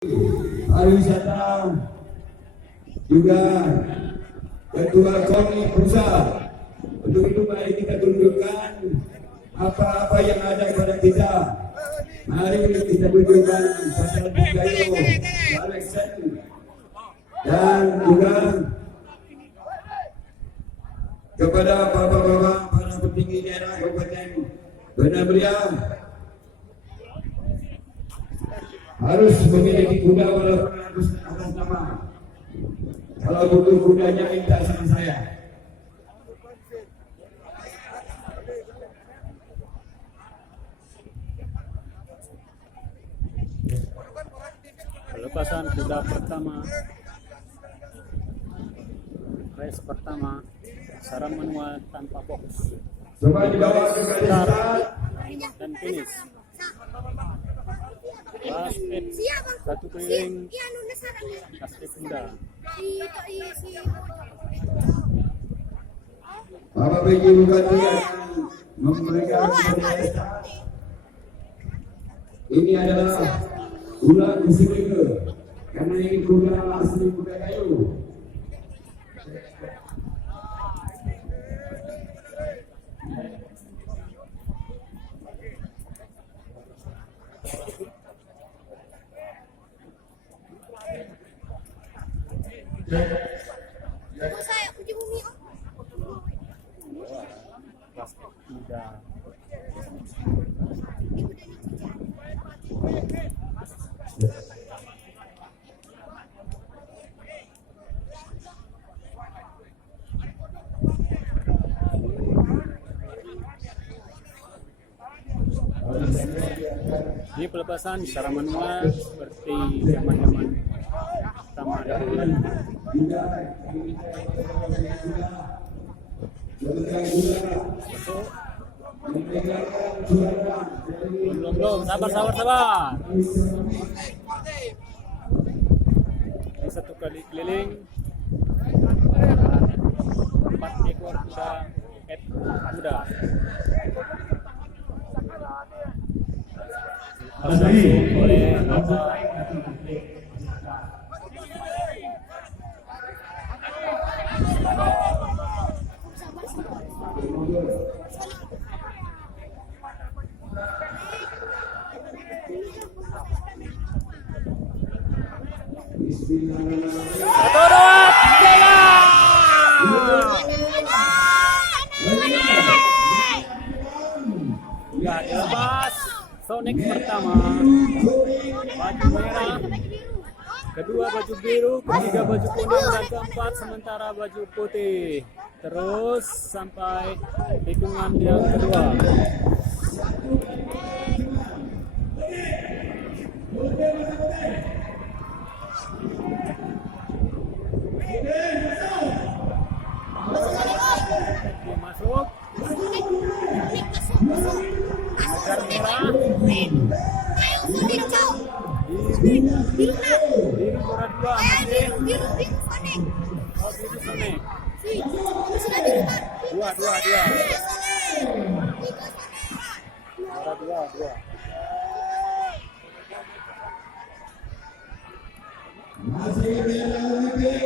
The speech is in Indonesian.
pariwisata juga ketua KONI pusat. Untuk itu mari kita tunjukkan apa-apa yang ada pada kita. Mari kita tunjukkan pasal Bukayo, Alexen, dan juga kepada bapak-bapak para petinggi daerah Kabupaten Banda Meriah harus memiliki kuda walaupun harus atas nama. Kalau butuh kudanya minta sama saya. Pelepasan kuda pertama, race pertama, sarang manual tanpa box. Coba dibawa ke Start dan finish. Basket satu keliling, basket kuda. Bapak PJ Bupati akan memberikan start. Ini adalah ulang Sibolga karena ini kuda asli kuda kayu. Basket kuda. Ini pelepasan secara manual seperti zaman-zaman pertama dahulu. Belum, sabar. Ini satu kali keliling, 4 ekor kuda, kuda. Langsung oleh satu dua tiga. Ya, dilepas. Sonic pertama baju merah, kedua baju biru, ketiga baju kuning, dan keempat sementara baju putih. Terus sampai hitungan yang kedua. Oke, masuk. Agar merah. Biru berat dua masih. Oh, biru Sonic. Dua. Dua. Masih merah lagi.